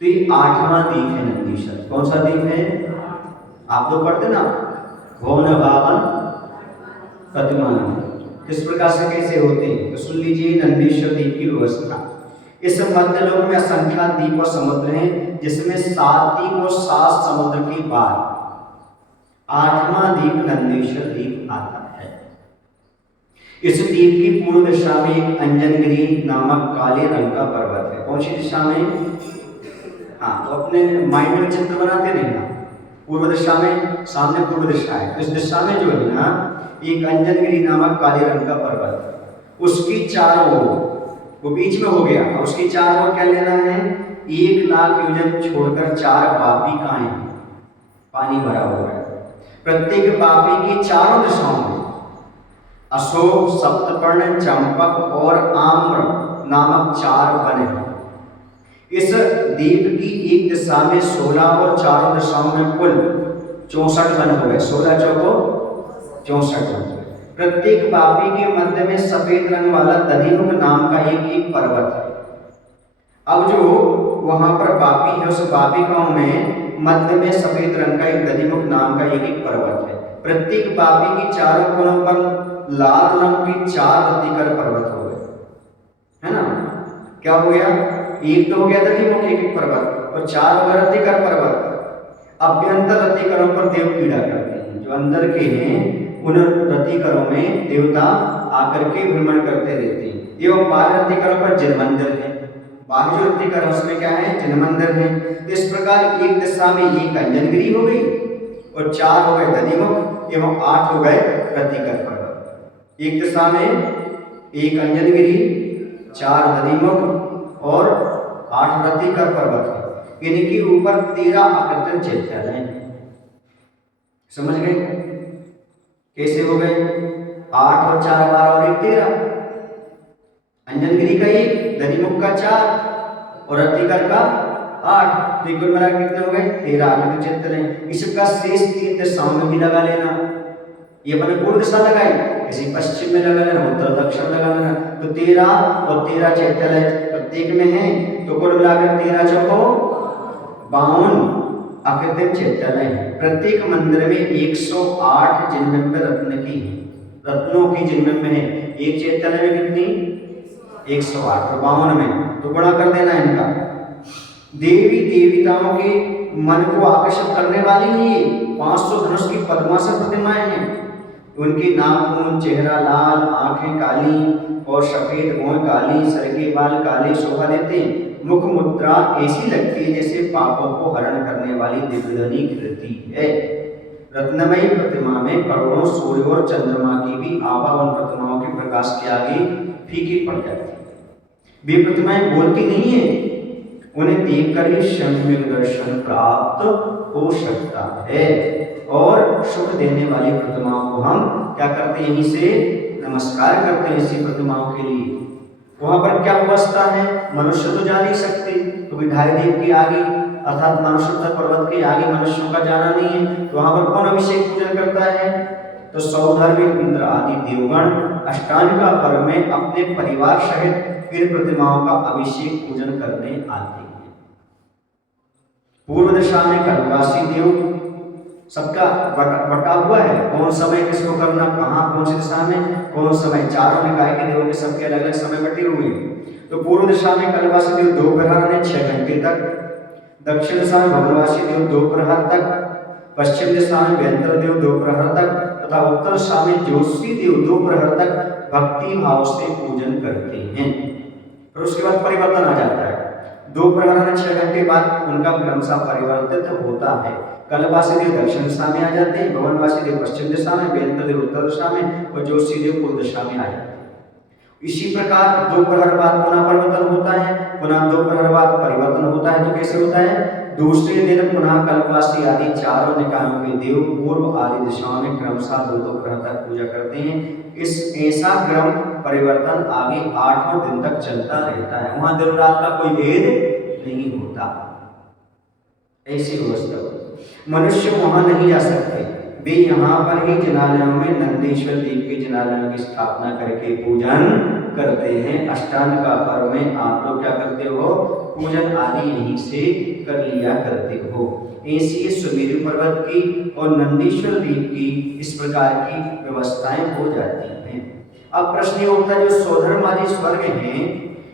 तो ये 8वां द्वीप है नंदीश्वर। कौन सा द्वीप है? आप लोग पढ़ते ना, भुवन बावन प्रतिमान किस प्रकार से कैसे होते हैं, तो सुन लीजिए नंदीश्वर द्वीप की व्यवस्था। इस मध्य लोक में असंख्यात द्वीप और समुद्र हैं, जिसमें 7 द्वीप और 7 समुद्र के बाद 8वां द्वीप नंदीश्वर द्वीप आता है। इस द्वीप की पूर्व दिशा में एक अंजनगिरी नामक काले रंग का पर्वत है। कौन सी दिशा में? हाँ, तो अपने माइंड में चित्र बनाते रहना। पूर्व दिशा में, सामने पूर्व दिशा है, तो इस दिशा में जो है ना एक अंजनगिरी नामक काले रंग का पर्वत, उसकी चारों ओर वो बीच में हो गया। अब उसकी चार ओर क्या लेना है, 1,00,000 योजन छोड़कर 4 वापिकाएं पानी भरा हुआ है। प्रत्येक वापी की चारों दिशाओं में अशोक, सप्तपर्ण, चंपक और आम्र नामक 4 वन हैं। इस द्वीप की एक दिशा में 16 और चारों दिशाओं में कुल 64 वन हो गए। 16 चौको 64 वन। प्रत्येक वापी के मध्य में सफेद रंग वाला दधिमुख नाम का एक पर्वत है। अब जो वहां पर वापी है, उस वापिकाओं में मध्य में सफेद रंग का एक दधिमुख नाम का एक पर्वत है। प्रत्येक वापी की चारों कोनों पर लाल रंग की 4 रतिकर पर्वत हो गए, है ना। क्या हो गया, एक तो हो गया दधिमुख एक पर्वत, और 4 हो गए रतिकर पर्वत। अभ्यंतर रतिकरों पर देव पीड़ा करते हैं। जो अंदर के हैं उन रतिकरों में देवता आकर के भ्रमण करते रहते हैं। एवं बाह्य रतिकरों पर जलमंदिर है। बाह्य जो रतिकर उसमें क्या है, जलमंदिर है। इस प्रकार एक दिशा में एक अंजनगिरी हो गई और 4 हो गए दधिमुख एवं 8 हो गए रतिकर पर्वत। एक दिशा में एक अंजनगिरी, 4 दधिमुख और 8 रतिकर पर्वत है। इनके ऊपर 13 आकृतिक चैत्यालय हैं। समझ गए कैसे हो गए, 8 और 4 12 और 1 13। अंजनगिरी का 1, दधिमुख का 4 और रतिकर का 8, तो कुल मिला कितने हो गए 13 आकृतिक चैत्यालय। इसका शेष 3 दिशाओं में भी लगा लेना। ये अपने पूर्व दिशा लगाई, इसी पश्चिम में लगा लेना, उत्तर दक्षिण लगा लेना। तो 13 और 13 चैत्यालय प्रत्येक में है, तो कुल मिलाकर 13 चौको 52 आकृतिक चैत्यालय है। प्रत्येक मंदिर में 108 जिनमें रत्न की रत्नों की जिनमें है। एक चैत्यालय में कितनी 108 और 52 में, तो गुणा कर देना इनका। देवी देवताओं के मन को आकर्षित करने वाली ही 500 धनुष की पद्मासन प्रतिमाएं हैं। उनके नाखून, चेहरा लाल, आंखें काली और सफेद भौं काली, सर के बाल काले शोभा देते हैं। मुख मुद्रा ऐसी लगती है जैसे पापों को हरण करने वाली दिव्यधनी कृति है। रत्नमयी प्रतिमा में करोड़ों सूर्य और चंद्रमा की भी आभा उन प्रतिमाओं के प्रकाश के आगे फीकी पड़ जाती है। वे प्रतिमाएं बोलती नहीं है, उन्हें देखकर ही सम्यक दर्शन प्राप्त हो सकता है। और सुख देने वाली प्रतिमाओं को हम क्या करते हैं, यहीं से नमस्कार करते हैं इसी प्रतिमाओं के लिए। वहां पर क्या व्यवस्था है, मनुष्य तो जा नहीं सकते क्योंकि ढाईदेव के आगे अर्थात मानसरोवर पर्वत के आगे मनुष्यों का जाना नहीं है। तो वहां पर कौन अभिषेक पूजन करता है, तो सौधर्म इंद्र आदि देवगण अष्टांगिका पर्व में अपने परिवार सहित इन प्रतिमाओं का अभिषेक पूजन करने आते हैं। पूर्व दिशा में कलवासी देव सबका बटा हुआ है, कौन समय किसको करना, कहाँ कौन सी दिशा में कौन समय, चारों निकाय के देवों के सबके अलग अलग समय बटे हुए हैं। तो पूर्व दिशा में कलवासी देव दोपहर में 6 घंटे तक, दक्षिण दिशा में भगवासी देव दोपहर तक, पश्चिम दिशा में व्यंतर देव दोपहर तक तथा उत्तर दिशा में ज्योतिषी देव दोपहर तक भक्ति भाव से पूजन करते हैं। फिर उसके बाद परिवर्तन आ जाता है। दोपहर में 6 घंटे बाद उनका क्रमशः परिवर्तित होता है। कलवासी देव दक्षिण दिशा में आ जाते हैं, भवनवासी देव पश्चिम दिशा में, व्यंतर देव उत्तर दिशा में और ज्योतिषी देव पूर्व दिशा में आ जाते हैं। इसी प्रकार दोपहर बाद पुनः परिवर्तन होता है, पुनः दोपहर बाद परिवर्तन होता है। तो कैसे होता है, दूसरे दिन पुनः कल्पवासी आदि चारों निकायों के देव पूर्व आदि दिशाओं में क्रमशः दोपहर तक पूजा करते हैं। इस ऐसा क्रम परिवर्तन आगे 8वें दिन तक चलता रहता है। वहां दिन रात का कोई भेद नहीं होता, ऐसी व्यवस्था। मनुष्य वहां नहीं जा सकते, वे यहाँ पर ही जिनालयों में नंदीश्वर देव के जिनालयों की स्थापना करके पूजन करते हैं। अष्टांगिका पर्व में आप लोग क्या करते हो, पूजन आदि यहीं से कर लिया करते हो। ऐसी सुमेरु पर्वत की और नंदीश्वर देव की इस प्रकार की व्यवस्थाएं हो जाती हैं। अब प्रश्न ये उठता है, जो स्वधर्म आदि स्वर्ग हैं,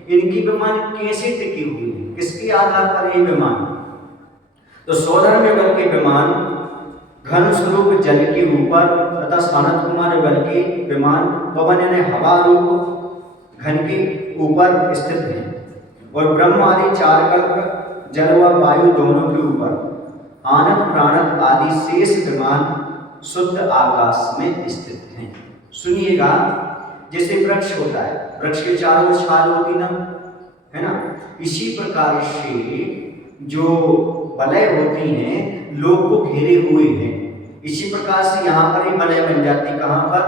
इनकी विमान कैसे टिकी हुई है, किसके आधार पर ये विमान। तो स्वधर्म युगल के विमान घन स्वरूप जल के ऊपर तथा सनत कुमार युगल के विमान पवन यानी हवा रूप घन के ऊपर स्थित है और ब्रह्म आदि 4 कल्प जल व वायु दोनों के ऊपर आनत प्राणत आदि शेष विमान शुद्ध आकाश में स्थित हैं। सुनिएगा, जैसे वृक्ष होता है, वृक्ष के चारों ओर छाल होती ना, है ना, इसी प्रकार से जो वलय होती हैं लोग को घेरे हुए हैं, इसी प्रकार से यहाँ पर ही वलय बन जाती, कहाँ पर,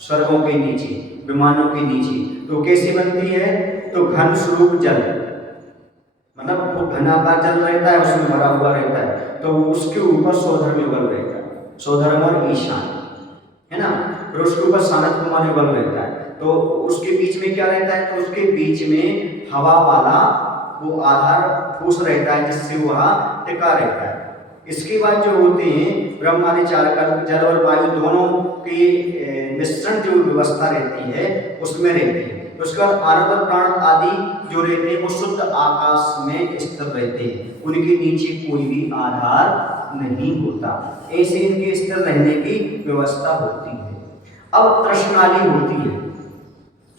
स्वर्गों के नीचे, विमानों के नीचे। तो कैसे बनती है, तो घन स्वरूप जल, मतलब वो घनाकार जल रहता है, उसमें भरा हुआ रहता है, तो उसके ऊपर सौधर्म युगल रहता है, सौधर्म और ईशान, है ना, फिर उसके ऊपर सानत कुमार युगल रहता है, तो उसके बीच में क्या रहता है, तो उसके बीच में हवा वाला वो आधार ठोस रहता है जिससे वह टिका रहता है। इसके बाद जो होते हैं ब्रह्मादि चार कल्प, जल और वायु दोनों की मिश्रण जो व्यवस्था रहती है उसमें रहती है। तो उसके बाद आनंद और प्राण आदि जो रहते हैं वो शुद्ध आकाश में स्थिर रहते हैं, उनके नीचे कोई भी आधार नहीं होता, ऐसे इनके स्थिर रहने की व्यवस्था होती है। अब तृष्णाली होती है,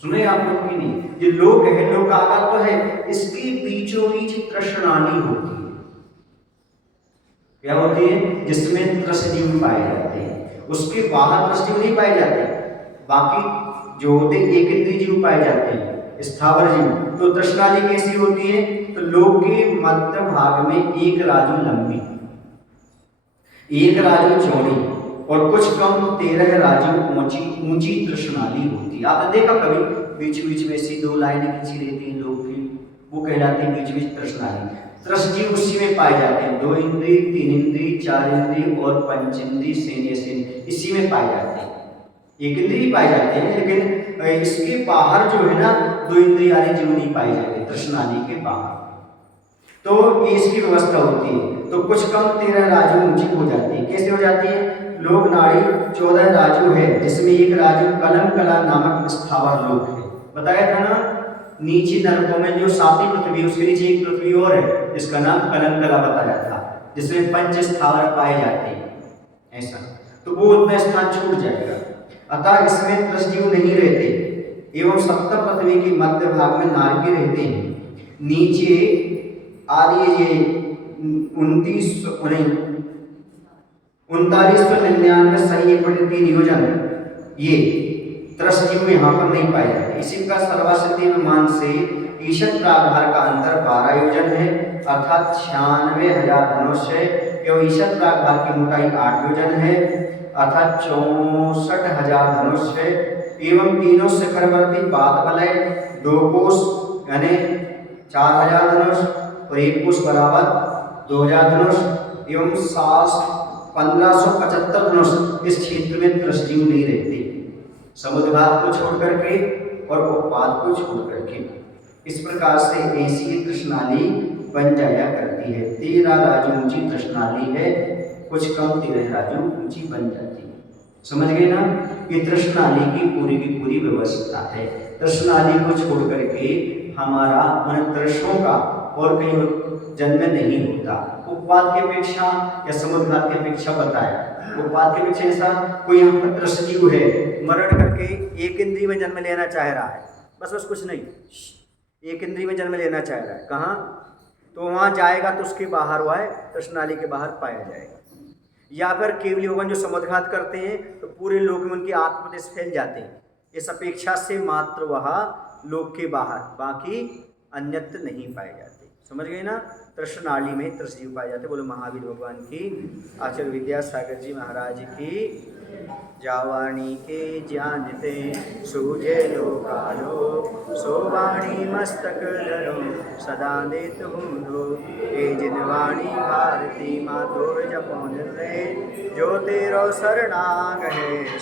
सुने आप लोग की नहीं, ये लोक है, लोकाकार तो है, इसके बीचों बीच तृष्णाली होती है। क्या होती है, जिसमें त्रसजीव पाए जाते हैं, उसके बाहर त्रसजीव नहीं पाए जाते, बाकी जो होते एक इंद्रिय जीव पाए जाते हैं, स्थावर जीव। तो तृष्णाली कैसी होती है, तो लोक के मध्य भाग में एक राजू लंबी, एक राजू चौड़ी और कुछ कम 13 राजू ऊंची तृष्णाली होती है। आपने देखा कभी बीच बीच में ऐसी दो लाइनें खींची रहती हैं लोग की, वो कहलाती है बीच बीच तृष्णाली। तृष्णजीव उसी में पाए जाते हैं, 2 इंद्रिय, 3 इंद्रिय, 4 इंद्रिय और पंचेंद्रिय सेन इसी में पाए जाते हैं, एक इंद्रिय पाए जाते हैं, लेकिन इसके बाहर जो है ना 2 इंद्रिय वाले जीव नहीं पाए जाते तृष्णाली के बाहर। तो ये इसकी व्यवस्था होती है। तो कुछ कम 13 राजू ऊंची हो जाती है। कैसे हो जाती है, लोक नाड़ी 14 राजू है, जिसमें एक राजू कलम कला नामक स्थावर लोक है। बताया था ना, नीचे नरकों में जो 7वीं पृथ्वी, उसके नीचे एक पृथ्वी और है जिसका नाम कलम कला बताया था, जिसमें पंच स्थावर पाए जाते हैं, ऐसा। तो वो उतना स्थान छूट जाएगा, अतः इसमें त्रसजीव नहीं रहते एवं सप्तम पृथ्वी के मध्य भाग में नारकी रहते हैं। नीचे आदि ये 3999 सही 1/3 योजन ये त्रसजीव यहाँ पर नहीं पाए जाते। इसी का सर्वासिद्धि विमान से ईशत प्रागभार का अंतर 12 योजन है, अर्थात 96,000 धनुष है, एवं ईशत प्रागभार की मोटाई 8 योजन है, अर्थात 64,000 धनुष है, एवं तीनों शिखरवर्ती पाद वलय 2 कोष यानी 4,000 धनुष और 1 कोष बराबर 2,000 धनुष एवं 1575 धनुष इस क्षेत्र में त्रसजीव नहीं रहते, समुद्र भाग को छोड़ करके और उपपाद को छोड़ करके। इस प्रकार से ऐसी तृष्णाली बन जाया करती है। 13 राजू ऊंची तृष्णाली है, कुछ कम 13 राजू ऊंची बन जाती है। समझ गए ना, ये तृष्णाली की पूरी व्यवस्था है। तृष्णाली को छोड़ करके हमारा मन तृष्णों का और कहीं जन्म नहीं होता। उपपाद की अपेक्षा या समुद्र की अपेक्षा बताया, उपपाद की अपेक्षा ऐसा कोई यहाँ पर त्रसजीव है, मरण करके एक इंद्रिय में जन्म लेना चाह रहा है, बस कुछ नहीं, एक इंद्रिय में जन्म लेना चाह रहा है, कहाँ, तो वहाँ जाएगा तो उसके बाहर हुआ है, तृष्णाली के बाहर पाया जाएगा। या फिर केवल योगन जो समुद्रघात करते हैं तो पूरे लोक में उनके आत्मदेश फैल जाते हैं, इस अपेक्षा से मात्र वह लोक के बाहर, बाकी अन्यत्र नहीं पाए जाते। समझ गए ना, तृष्णाली में त्रसजीव पाए जाते। बोलो महावीर भगवान की, आचार्य विद्यासागर जी महाराज की। जावाणी के जानते सूझे लोकालो, सोवाणी मस्तक धरो सदा देत हूँ। ए जिनवाणी भारती मातो जपौन रे, जो तेरो शरणाग है